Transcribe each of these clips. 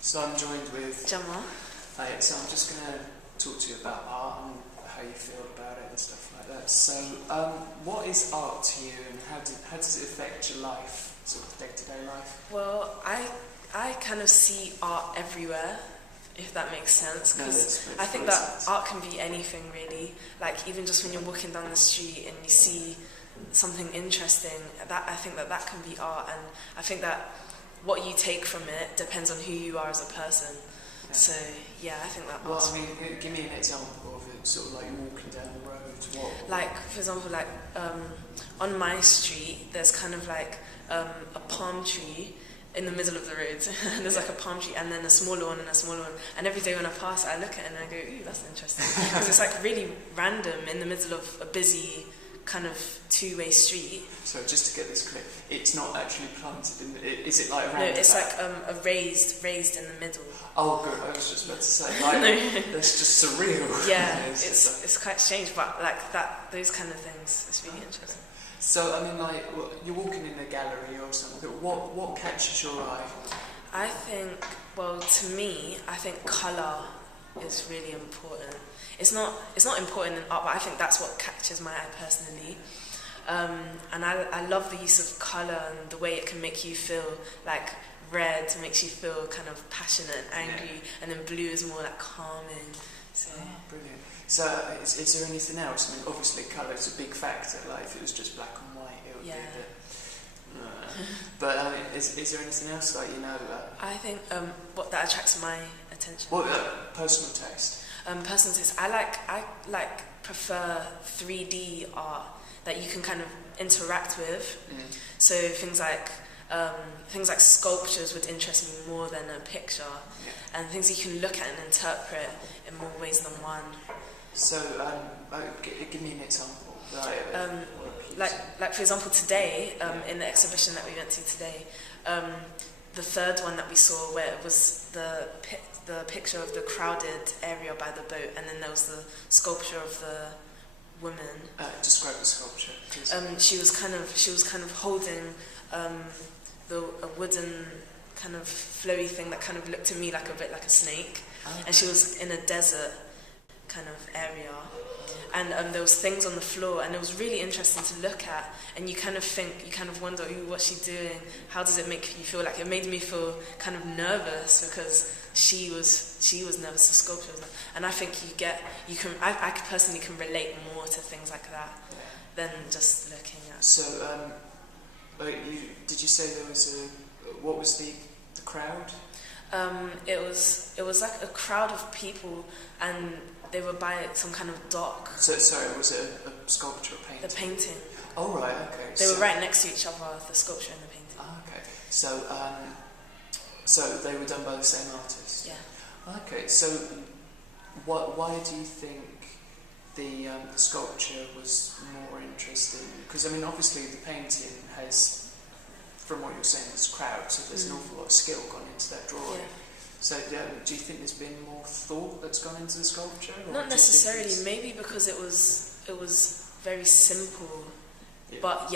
So I'm joined with Gemma. So I'm just going to talk to you about art and how you feel about it and stuff like that. So what is art to you, and how does it affect your life, sort of day-to-day life? Well, I kind of see art everywhere, if that makes sense, because I think that art can be anything really. Like even just when you're walking down the street and you see something interesting, I think that can be art, and I think that what you take from it depends on who you are as a person. Yeah. So yeah, I think that. Well, I mean, give me an example of it. Sort of like you're walking down the road. What? Like for example, like on my street, there's kind of like a palm tree in the middle of the road. And there's like a palm tree, and then a smaller one and a smaller one. And every day when I pass it, I look at it and I go, "Ooh, that's interesting," because it's like really random in the middle of a busy kind of two-way street. So just to get this clear, it's not actually planted in the, is it like around? No, it's like a raised in the middle. Oh good, I was just about to say, like, no. That's just surreal. Yeah, it's quite strange, but like that, those kind of things, it's really interesting. So I mean, like, you're walking in a gallery or something, what catches your eye? I think, well, to me, I think colour is really important. It's not important in art, but I think that's what catches my eye personally. And I love the use of colour and the way it can make you feel. Like red makes you feel kind of passionate and angry, and then blue is more like calming. So. Oh, brilliant. So is there anything else? I mean, obviously colour is a big factor. Like if it was just black and white, it would be a bit... But I mean, is there anything else that you know about? I think what that attracts my attention. What personal taste? Personal taste. I prefer 3D art that you can kind of interact with. Mm. So things like sculptures would interest me more than a picture, and things you can look at and interpret in more ways than one. So give me an example. Like for example, today in the exhibition that we went to today, the third one that we saw, where it was the picture of the crowded area by the boat, and then there was the sculpture of the woman. Describe the sculpture, please. She was kind of holding a wooden kind of flowy thing that kind of looked to me like a bit like a snake, and she was in a desert kind of area, and there was things on the floor, and it was really interesting to look at, and you kind of wonder, ooh, what's she doing? How does it make you feel? Like it made me feel kind of nervous because she was nervous, the sculpture was, and I think I personally can relate more to things like that than just looking at. So did you say there was what was the crowd? It was like a crowd of people, and they were by some kind of dock. So sorry, was it a sculpture or painting? The painting. Oh right, okay. They were right next to each other, the sculpture and the painting. Ah, okay. So they were done by the same artist? Yeah. Okay, so why do you think the sculpture was more interesting? Because I mean, obviously the painting has, from what you're saying, this crowd, so there's an awful lot of skill gone into that drawing. Yeah. So do you think there's been more thought that's gone into the sculpture? Not necessarily, maybe because it was very simple. Yeah. But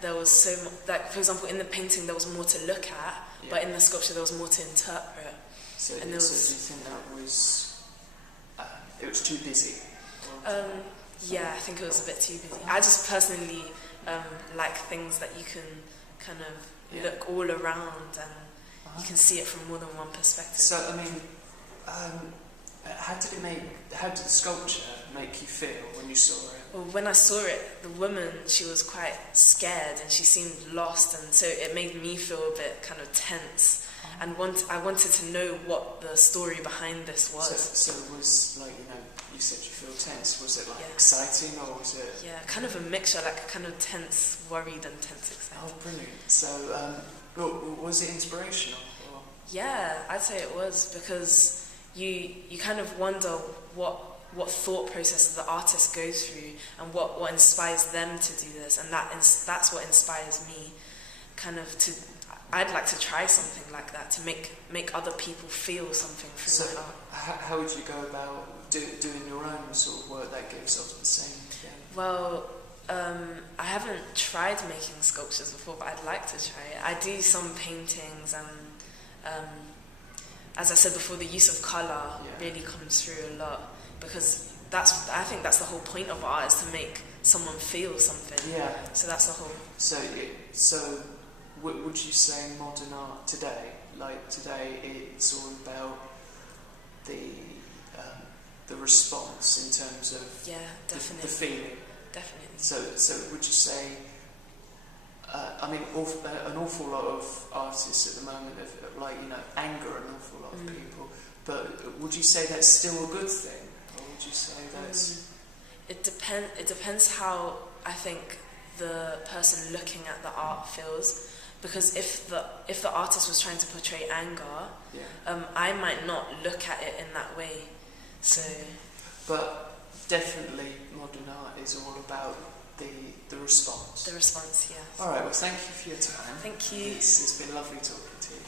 there was so much, like for example in the painting there was more to look at, but in the sculpture there was more to interpret. So, do you think that was it was too busy? Yeah, I think it was a bit too busy. I just personally like things that you can kind of look all around and you can see it from more than one perspective. So I mean, how did the sculpture make you feel when you saw it? Well, when I saw it, the woman, she was quite scared and she seemed lost, and so it made me feel a bit kind of tense. And I wanted to know what the story behind this was. So it was like, you said you feel tense. Was it like exciting, or was it? Yeah, kind of a mixture, like kind of tense, worried and tense, excited. Oh, brilliant. So, was it inspirational? Or? Yeah, I'd say it was, because you kind of wonder what thought process the artist goes through and what inspires them to do this, and that's what inspires me. I'd like to try something like that, to make other people feel something through my art. How would you go about doing your own sort of work that gives off the same thing? Well, I haven't tried making sculptures before, but I'd like to try it. I do some paintings, and as I said before, the use of colour really comes through a lot, because I think that's the whole point of art, is to make someone feel something. Yeah. So that's the whole. So would you say modern art today, it's all about the response in terms of definitely. the feeling? Definitely. So would you say? An awful lot of artists at the moment have, anger an awful lot of people. But would you say that's still a good thing, or would you say that's? It depends how I think the person looking at the art feels. Because if the artist was trying to portray anger, I might not look at it in that way. So. But definitely, modern art is all about the response. The response, yes. All right. Well, thank you for your time. Thank you. It's been lovely talking to you.